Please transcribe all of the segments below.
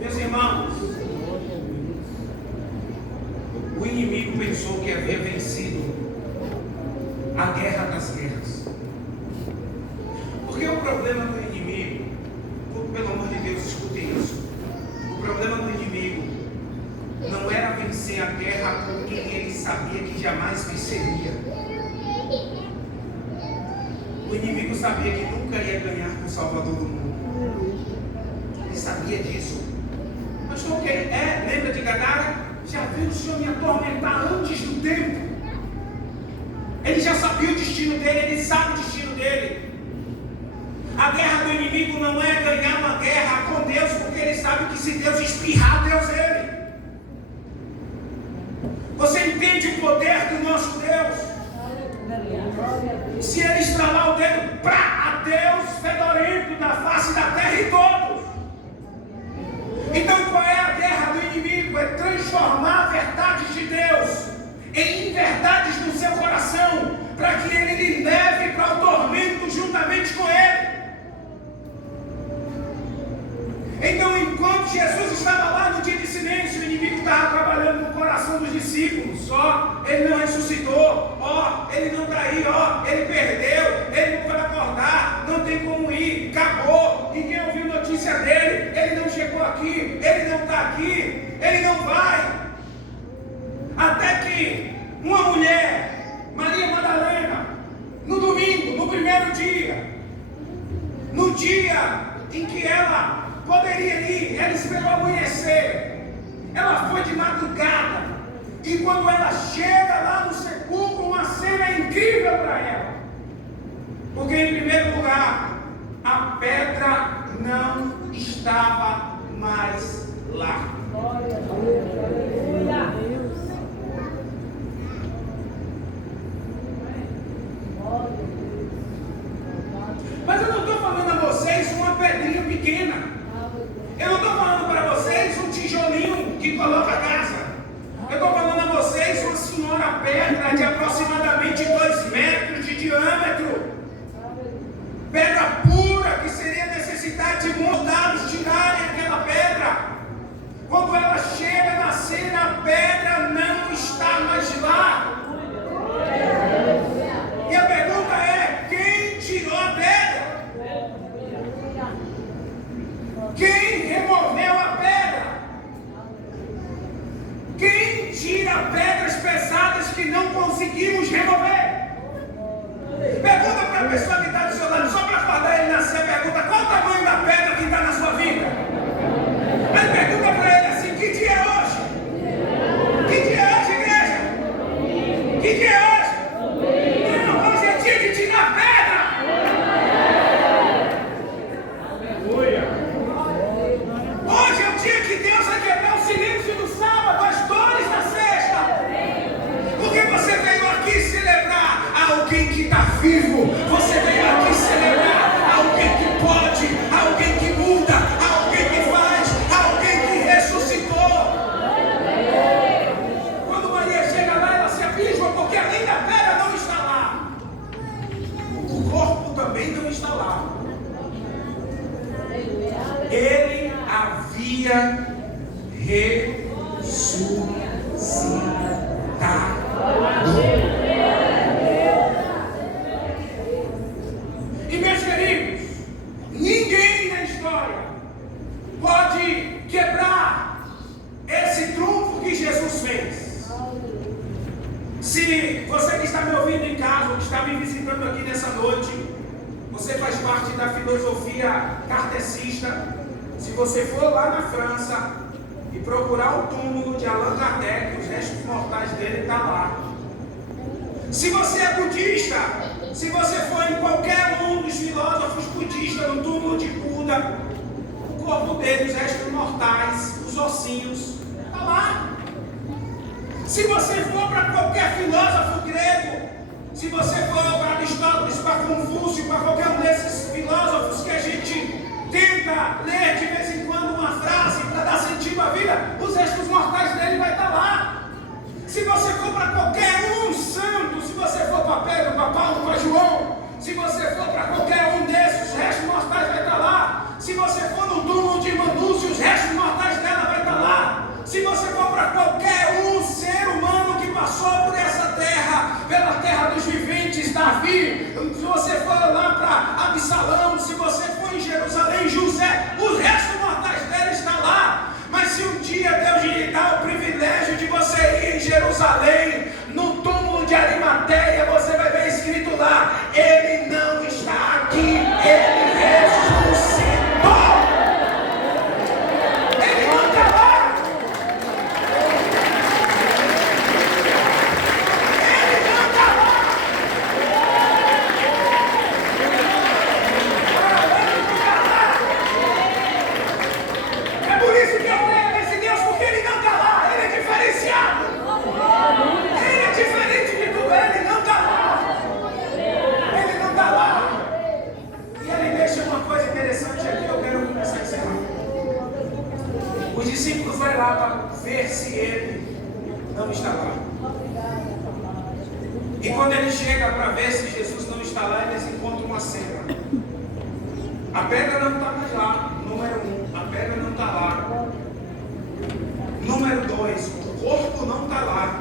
Meus irmãos, o inimigo pensou que havia vencido a guerra das guerras. Porque o problema do inimigo, pelo amor de Deus, escutem isso. O problema do inimigo não era vencer a guerra com quem ele sabia que jamais venceria. O inimigo sabia que nunca ia ganhar com o Salvador do mundo. Ele sabia disso. Pastor, quem é? Lembra de Gadara? Já viu o Senhor me atormentar antes do tempo? Ele já sabia o destino dele, ele sabe o destino dele. A guerra do inimigo não é ganhar uma guerra com Deus, porque ele sabe que se Deus espirrar, Deus é ele. Você entende o poder do nosso Deus? Se ele estralar o dedo, a Deus fedorento da face da terra e todos. Então qual é a guerra do inimigo? É transformar verdades de Deus em inverdades no seu coração, para que ele lhe leve para o tormento juntamente com ele. Então, enquanto Jesus estava lá no dia de silêncio, o inimigo estava trabalhando no coração dos discípulos. Ele não ressuscitou, ele não está aí, ele perdeu, ele não vai acordar, não tem como ir, acabou, ninguém ouviu notícia dele, ele não chegou aqui, ele não está aqui, ele não vai. Até que uma mulher, Maria Madalena, no domingo, no primeiro dia, no dia em que ela poderia ir, ela esperou amanhecer, ela foi de madrugada, e quando ela chega lá no sepulcro, uma cena incrível para ela, porque em primeiro lugar, a pedra não estava mais lá. Mas eu não estou falando a vocês uma pedrinha pequena. Eu não estou falando para vocês um tijolinho que coloca a casa. Eu estou falando a vocês uma senhora pedra de aproximadamente 2 metros de diâmetro. Pedra pura, que seria necessidade de moldados tirarem aquela pedra. Quando ela chega na cena, a pedra não está mais lá. E a pergunta é: quem tirou a pedra? Quem removeu a pedra? Quem tira pedras pesadas que não conseguimos remover? Pergunta para a pessoa que está do seu lado, só para acordar ele nascer, pergunta: qual o tamanho da pedra que está na sua vida? Aí pergunta para ele assim: que dia é hoje? Que dia é hoje, igreja? Que dia é hoje? Não, hoje é dia de tirar a pedra. Hoje é o dia que Deus vai quebrar o silêncio do sábado, as dores da sexta. Porque você veio aqui celebrar alguém que está vivo. Você veio aqui celebrar alguém que pode, alguém que muda, alguém que faz, alguém que ressuscitou. Quando Maria chega lá, ela se abisma, porque além da pedra não está lá, o corpo também não está lá. Ele havia ressuscitado. E meus queridos, ninguém na história pode quebrar esse trunfo que Jesus fez. Se você que está me ouvindo em casa, ou que está me visitando aqui nessa noite, você faz parte da filosofia kardecista. Se você for lá na França e procurar o túmulo de Allan Kardec, os restos mortais dele estão lá. Se você é budista, se você for em qualquer um dos filósofos budistas, no túmulo de Buda, o corpo dele, os restos mortais, os ossinhos, está lá. Se você for para qualquer filósofo grego, se você for para Aristóteles, para Confúcio, para qualquer um desses filósofos que a gente tenta ler de vez em quando uma frase para dar sentido à vida, os restos mortais dele vai estar lá. Se você for para qualquer um santo, se você for para Pedro, para Paulo, para João, se você for para qualquer um desses, os restos mortais vai estar lá. Absalão, se você for em Jerusalém, José, os restos mortais dele está lá. Mas se um dia Deus lhe dá o privilégio de você ir em Jerusalém, no túmulo de Arimateia, você vai ver escrito lá: ele não está aqui, ele ressuscitou. Ele não está lá. Ele não está lá. É por isso que eu creio nesse Deus, porque ele não está lá, ele é diferenciado. Ele é diferente de tudo, ele não está lá. Ele não está lá. E ele deixa uma coisa interessante aqui, eu quero começar a encerrar. Os discípulos vão lá para ver se ele não está lá. E quando ele chega para ver se Jesus não está lá, eles encontram uma cena. A pedra não está mais lá. Número 1, a pedra não está lá. Número 2, o corpo não está lá.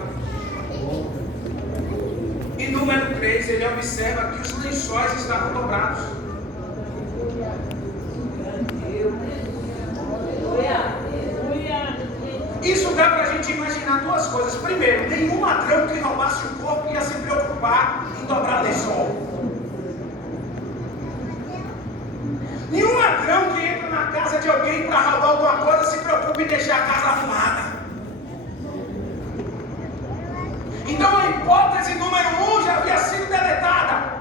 E número 3, ele observa que os lençóis estavam dobrados. Isso dá para a gente imaginar duas coisas. Primeiro, nenhum ladrão que roubasse o corpo ia se preocupar em dobrar lençol. Nenhum ladrão que entra na casa de alguém para roubar alguma coisa se preocupa em deixar a casa arrumada. Então a hipótese número 1 já havia sido deletada.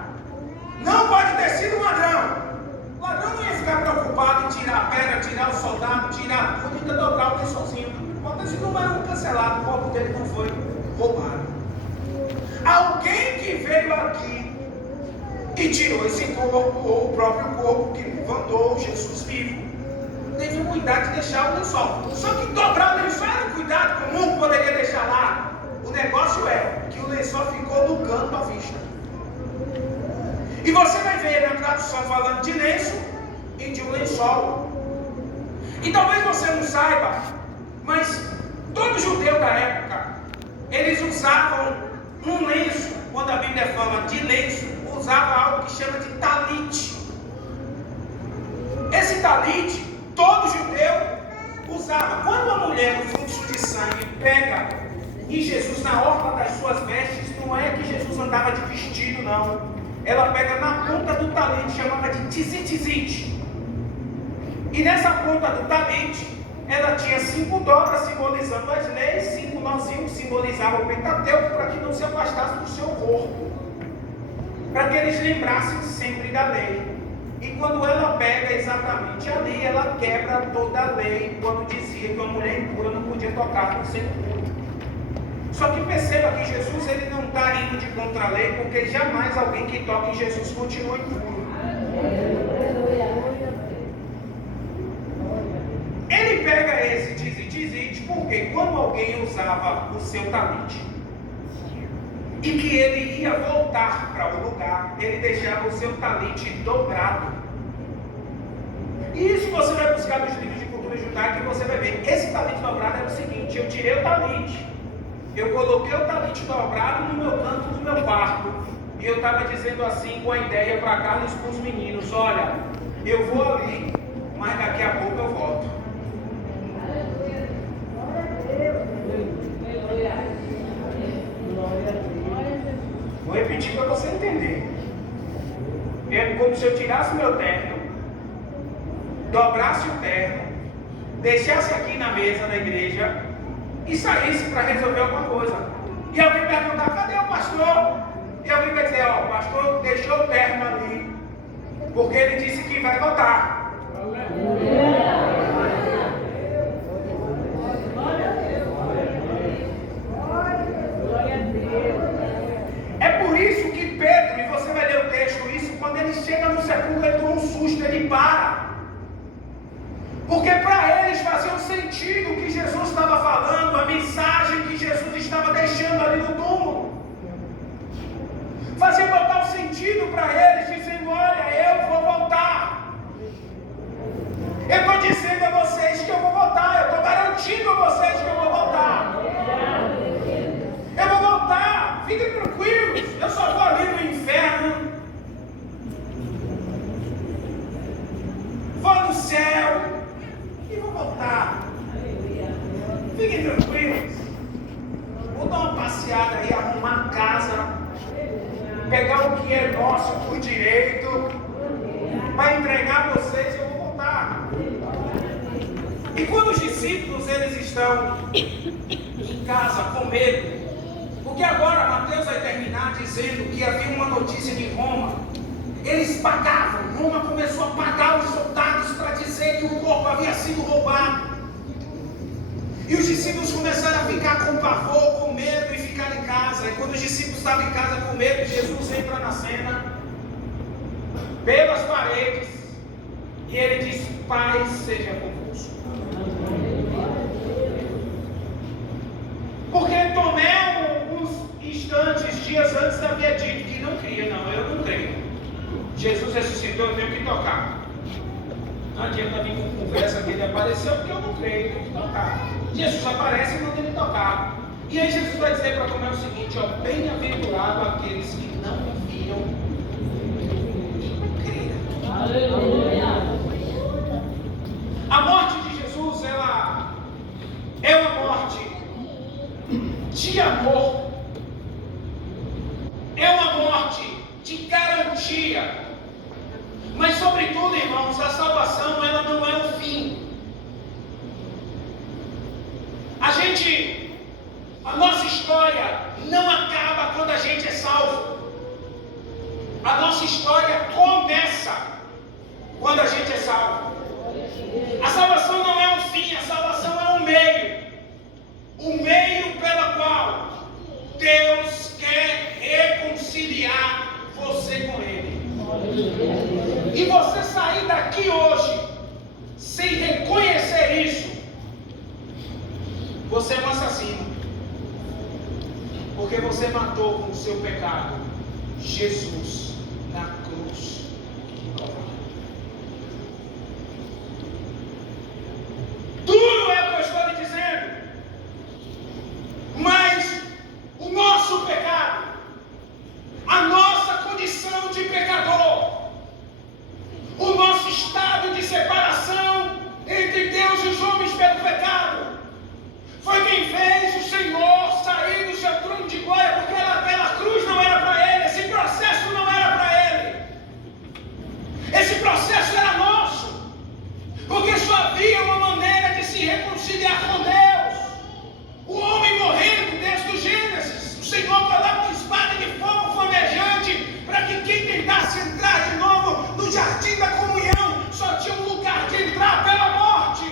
Não pode ter sido um ladrão. O ladrão não ia ficar preocupado em tirar a pedra, tirar o soldado, tirar tudo e ainda dobrar o lençolzinho. Hipótese número 1 cancelado, o corpo dele não foi roubado. Alguém que veio aqui e tirou esse corpo, ou o próprio corpo que levantou Jesus vivo, teve cuidado de deixar o lençol. Só que dobrar o lençol era um cuidado comum que poderia deixar lá. O negócio é que o lençol ficou no canto à vista. E você vai ver na tradução falando de lenço e de um lençol. E talvez você não saiba, mas todo judeu da época, eles usavam um lenço. Quando a Bíblia fala de lenço, usava algo que chama de talite. Esse talite, todo judeu usava. Quando a mulher do fluxo de sangue pega em Jesus na orla das suas vestes, não é que Jesus andava de vestido, não. Ela pega na ponta do talite, chamada de tzitzit. E nessa ponta do talite, ela tinha 5 dobras simbolizando as leis, 5 nozinhos que simbolizavam o Pentateuco, para que não se afastasse do seu corpo, para que eles lembrassem sempre da lei. E quando ela pega exatamente ali, ela quebra toda a lei, quando dizia que uma mulher impura não podia tocar no seu corpo. Só que perceba que Jesus ele não está indo de contra a lei, porque jamais alguém que toca em Jesus continua impuro. Ele pega esse tzitzit porque quando alguém usava o seu talite e que ele ia voltar para o lugar, ele deixava o seu talite dobrado. E isso você vai buscar nos livros de cultura judaica e você vai ver. Esse talite dobrado era o seguinte: eu tirei o talite, eu coloquei o talite dobrado no meu canto do meu quarto, e eu estava dizendo assim com a ideia para Carlos e para os meninos: olha, eu vou ali, mas daqui a pouco eu volto. Vou repetir para você entender. É como se eu tirasse o meu terno, dobrasse o terno, deixasse aqui na mesa da igreja e saísse para resolver alguma coisa. E alguém perguntar: cadê o pastor? E alguém vai dizer: ó, o pastor deixou o terno ali, porque ele disse que vai voltar. É por isso que Pedro, e você vai ler o texto, isso, quando ele chega no sepulcro, ele toma um susto, ele para. Porque para eles fazia um sentido o que Jesus estava falando, a mensagem que Jesus estava deixando ali no túmulo. Fazia total sentido para eles, dizendo: olha, eu vou voltar. Eu estou dizendo a vocês que eu vou voltar, eu estou garantindo a vocês que eu vou voltar. Eu vou voltar, fiquem tranquilos, eu só vou ali no inferno. Fiquem tranquilos. Vou dar uma passeada aí, arrumar a casa, pegar o que é nosso por direito, para entregar a vocês e eu vou voltar. E quando os discípulos eles estão em casa com medo, porque agora Mateus vai terminar dizendo que havia uma notícia de Roma, eles pagavam, Roma começou a pagar os soldados para dizer que o corpo havia sido roubado. E os discípulos começaram a ficar com pavor, com medo e ficar em casa. E quando os discípulos estavam em casa com medo, Jesus entra na cena, pelas paredes, e ele diz: paz seja convosco. Porque Tomé, alguns instantes, dias antes, havia dito que não cria. Não, eu não creio. Jesus ressuscitou, eu tenho que tocar. Não adianta vir com conversa que ele apareceu, porque eu não creio, eu tenho que tocar. Jesus aparece e manda ele tocar. E aí Jesus vai dizer para Tomé o seguinte: ó, bem-aventurado aqueles que não viram e creram. Aleluia. A morte de Jesus, ela é uma morte de amor, é uma morte de garantia, mas sobretudo, irmãos, a salvação ela não é o fim. A nossa história não acaba quando a gente é salvo. A nossa história começa quando a gente é salvo. A salvação não é um fim, a salvação é um meio. O meio pelo qual Deus quer reconciliar você com Ele. E você sair daqui hoje sem reconhecer isso, você é um assassino. Porque você matou com o seu pecado Jesus na cruz do Calvário. Duro é o que eu estou lhe dizendo. Mas o nosso pecado, a nossa condição de pecador, o nosso estado de separação entre Deus e os homens pelo pecado, foi quem fez o Senhor sair do seu trono de glória, porque aquela cruz não era para Ele, esse processo não era para Ele, esse processo era nosso, porque só havia uma maneira de se reconciliar com Deus. O homem morrendo desde o Gênesis, o Senhor coloca uma espada de fogo flamejante para que quem tentasse entrar de novo no jardim da comunhão só tinha um lugar de entrar pela morte.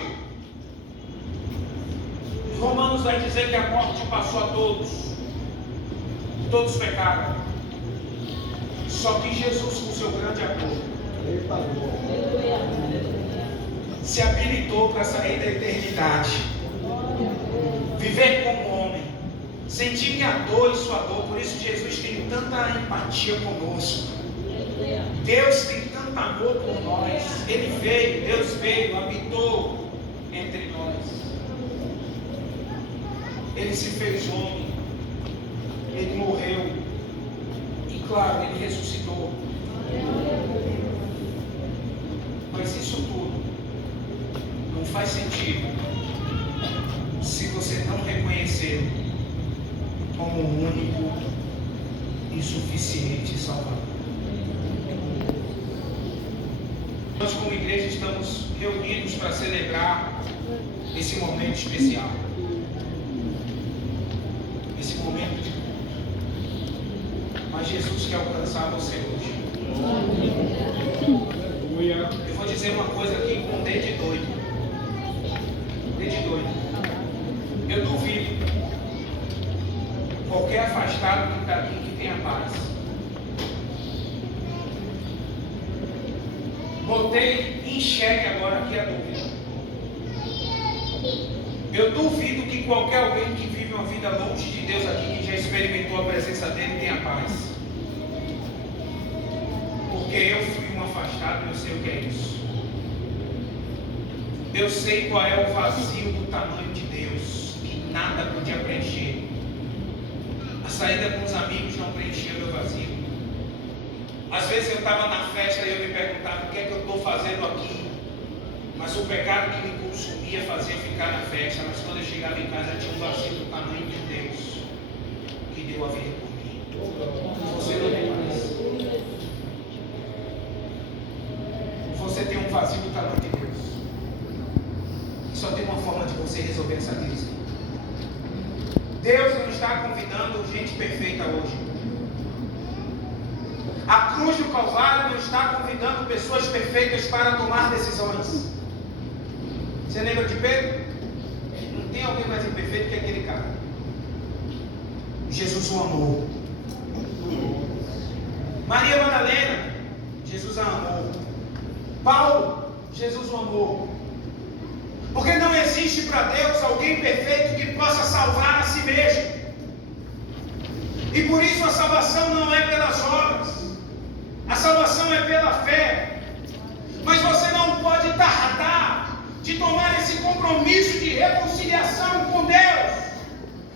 Romanos vai dizer que a morte passou a todos. Todos pecaram. Só que Jesus, com seu grande amor, se habilitou para sair da eternidade, viver como homem, sentir minha dor e sua dor. Por isso Jesus tem tanta empatia conosco. Deus tem tanto amor por nós. Ele veio, Deus veio, habitou entre nós. Ele se fez homem, Ele morreu e, claro, Ele ressuscitou. Mas isso tudo não faz sentido se você não reconhecer como o único e suficiente Salvador. Nós, como igreja, estamos reunidos para celebrar esse momento especial. Esse momento de culto. Mas Jesus quer alcançar você hoje. Eu vou dizer uma coisa aqui com D de doido. D de doido. Eu duvido qualquer afastado que está aqui que tenha paz. Botei em xeque agora aqui a dúvida. Eu duvido que qualquer alguém que vive uma vida longe de Deus aqui, que já experimentou a presença dele, tenha paz. Porque eu fui um afastado e eu sei o que é isso. Eu sei qual é o vazio do tamanho de Deus, que nada podia preencher. A saída com os amigos não preenchia meu vazio. Às vezes eu estava na festa e eu me perguntava: o que é que eu estou fazendo aqui? Mas o pecado que me consumia fazia ficar na festa. Mas quando eu chegava em casa tinha um vazio do tamanho de Deus que deu a vida por mim. Você não tem mais. Você tem um vazio do tamanho de Deus. E só tem uma forma de você resolver essa crise. Deus não está convidando gente perfeita hoje. A cruz do Calvário não está convidando pessoas perfeitas para tomar decisões. Você lembra de Pedro? Não tem alguém mais imperfeito que aquele cara. Jesus o amou. Maria Madalena, Jesus a amou. Paulo, Jesus o amou. Porque não existe para Deus alguém perfeito que possa salvar a si mesmo. E por isso a salvação não é pelas obras. A salvação é pela fé. Mas você não pode tardar de tomar esse compromisso de reconciliação com Deus.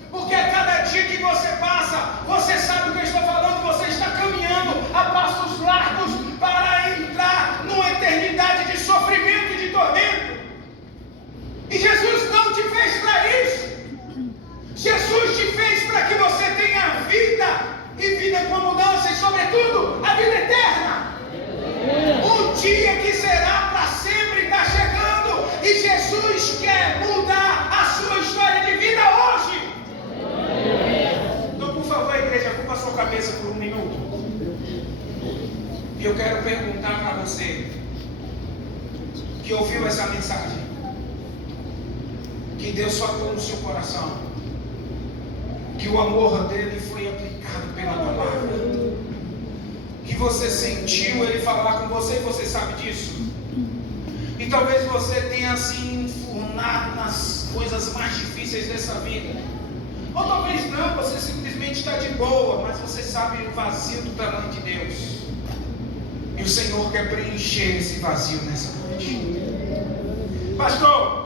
Porque a cada dia que você passa, você sabe o que eu estou falando, você está caminhando a passos largos para entrar numa eternidade de sofrimento e de tormento. E Jesus não te fez para isso. Jesus te fez para que você tenha vida, e vida com abundância, e sobretudo a vida eterna. Um dia que será para sempre está chegando, e Jesus quer mudar a sua história de vida hoje. Então, por favor, igreja, ocupa a sua cabeça por um minuto. E eu quero perguntar para você que ouviu essa mensagem, que Deus falou no seu coração, que o amor dele foi aplicado pela palavra, que você sentiu ele falar com você e você sabe disso. E talvez você tenha se enfurnado nas coisas mais difíceis dessa vida, ou talvez não, você simplesmente está de boa, mas você sabe o vazio do tamanho de Deus, e o Senhor quer preencher esse vazio nessa noite. Pastor,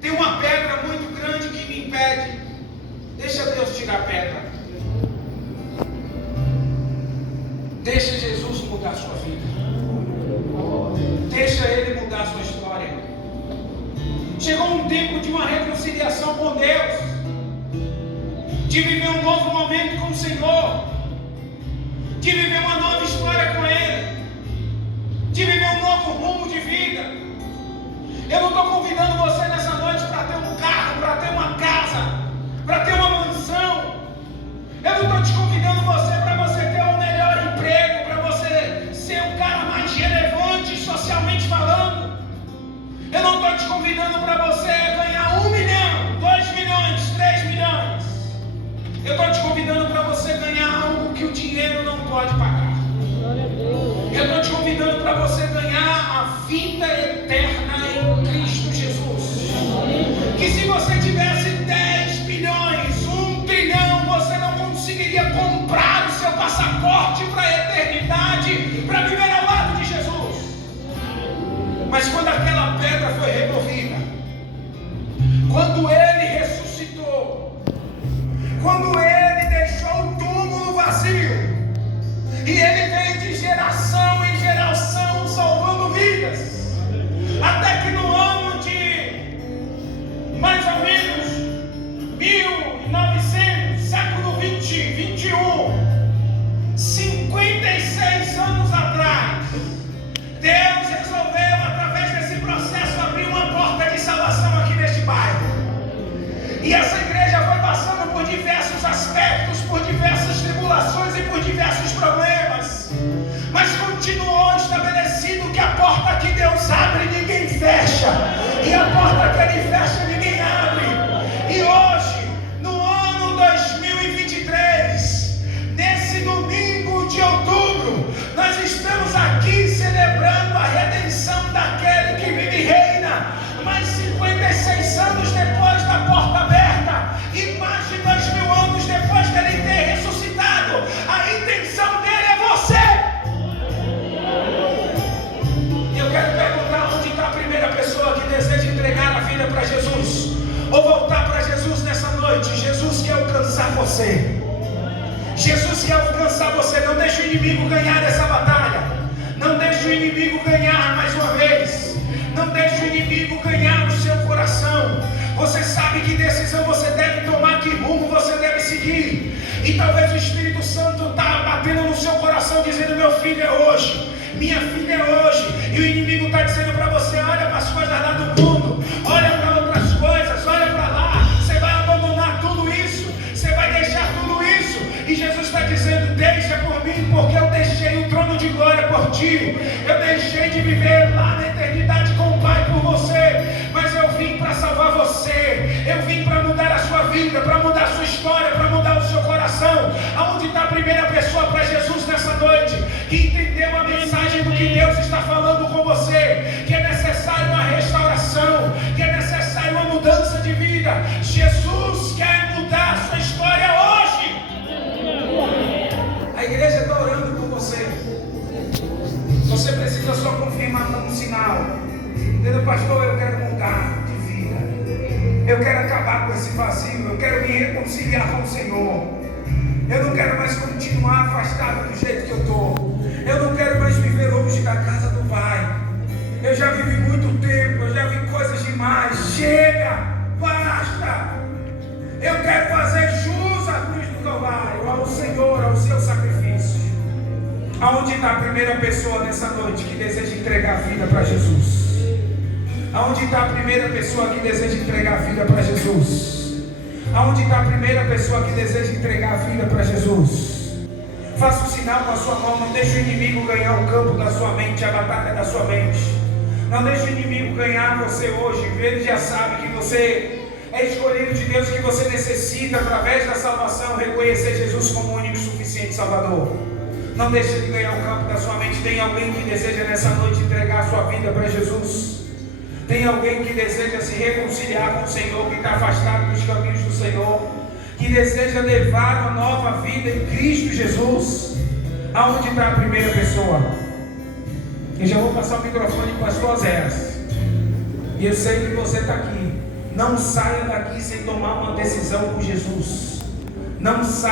tem uma pedra muito grande que me impede. Deixa Deus tirar a pedra. Deixa Jesus mudar a sua vida. Deixa Ele mudar a sua história. Chegou um tempo de uma reconciliação com Deus, de viver um novo momento com o Senhor, de viver uma nova história com Ele, de viver um novo rumo de vida. Eu não estou convidando você nessa noite para ter um carro, para ter uma casa, para ter uma mansão. Eu não estou te convidando você para você ter um melhor emprego, para você ser um cara mais relevante socialmente falando. Eu não estou te convidando para você ganhar 1 milhão, 2 milhões, 3 milhões. Eu estou te convidando para você ganhar algo que o dinheiro não pode pagar. Eu estou te convidando para você ganhar a vida eterna em Cristo Jesus. Que se você tivesse 10 bilhões, 1 trilhão, você não conseguiria comprar o seu passaporte para a eternidade, para viver ao lado de Jesus. Mas quando aquela pedra foi removida, quando Ele ressuscitou, quando Ele deixou o túmulo vazio, e Ele veio de geração em geração salvando vidas, até que no ano de mais ou menos 1900, século 20, 21, 56 anos atrás, Deus resolveu, através desse processo, abrir uma porta de salvação aqui neste bairro. E essa igreja foi passando por diversos aspectos, por diversas tribulações e por diversos problemas, mas continuou estabelecido que a porta que Deus abre, ninguém fecha, e a porta que Ele fecha, ninguém abre. E hoje, no ano 2023, nesse domingo de outubro, nós estamos aqui celebrando a redenção daquele que vive e reina, mais 56 anos depois da porta aberta, e mais de 2000 anos depois dele ter ressuscitado. A intenção dele é você. E eu quero perguntar onde está a primeira pessoa que deseja entregar a vida para Jesus, ou voltar para Jesus nessa noite. Jesus quer alcançar você. Jesus quer alcançar você. Não deixe o inimigo ganhar essa batalha. Não deixe o inimigo ganhar mais uma vez. Não deixe direção você deve tomar, que rumo você deve seguir. E talvez o Espírito Santo está batendo no seu coração, dizendo: meu filho, é hoje, minha filha, é hoje. E o inimigo está dizendo para você: olha para as coisas lá do mundo, olha para outras coisas, olha para lá. Você vai abandonar tudo isso, você vai deixar tudo isso. E Jesus está dizendo: deixa por mim, porque eu deixei o trono de glória por ti. Eu deixei de viver lá na eternidade com o Pai por você, mas eu vim para salvar você. Eu vim para mudar a sua vida, para mudar a sua história, para mudar o seu coração. Aonde está a primeira pessoa para Jesus nessa noite, que entendeu a mensagem do que Deus está falando com você, que é necessário uma restauração, que é necessário uma mudança de vida. Jesus quer mudar a sua história hoje. A igreja está orando por você. Você precisa só confirmar como sinal, dizendo: pastor, eu quero mudar de vida, eu quero acabar com esse vazio, eu quero me reconciliar com o Senhor. Eu não quero mais continuar afastado do jeito que eu estou. Eu não quero mais viver longe da casa do Pai. Eu já vivi muito tempo, eu já vi coisas demais. Chega, basta. Eu quero fazer jus à cruz do Calvário, ao Senhor, ao seu sacrifício. Aonde está a primeira pessoa nessa noite que deseja entregar a vida para Jesus? Aonde está a primeira pessoa que deseja entregar a vida para Jesus? Aonde está a primeira pessoa que deseja entregar a vida para Jesus? Faça um sinal com a sua mão. Não deixe o inimigo ganhar o campo da sua mente, a batalha da sua mente. Não deixe o inimigo ganhar você hoje. Ele já sabe que você é escolhido de Deus, que você necessita, através da salvação, reconhecer Jesus como o único e suficiente Salvador. Não deixe ele ganhar o campo da sua mente. Tem alguém que deseja nessa noite entregar a sua vida para Jesus? Tem alguém que deseja se reconciliar com o Senhor, que está afastado dos caminhos do Senhor, que deseja levar uma nova vida em Cristo Jesus? Aonde está a primeira pessoa? Eu já vou passar o microfone para o pastor Zéas. E eu sei que você está aqui. Não saia daqui sem tomar uma decisão com Jesus. Não saia.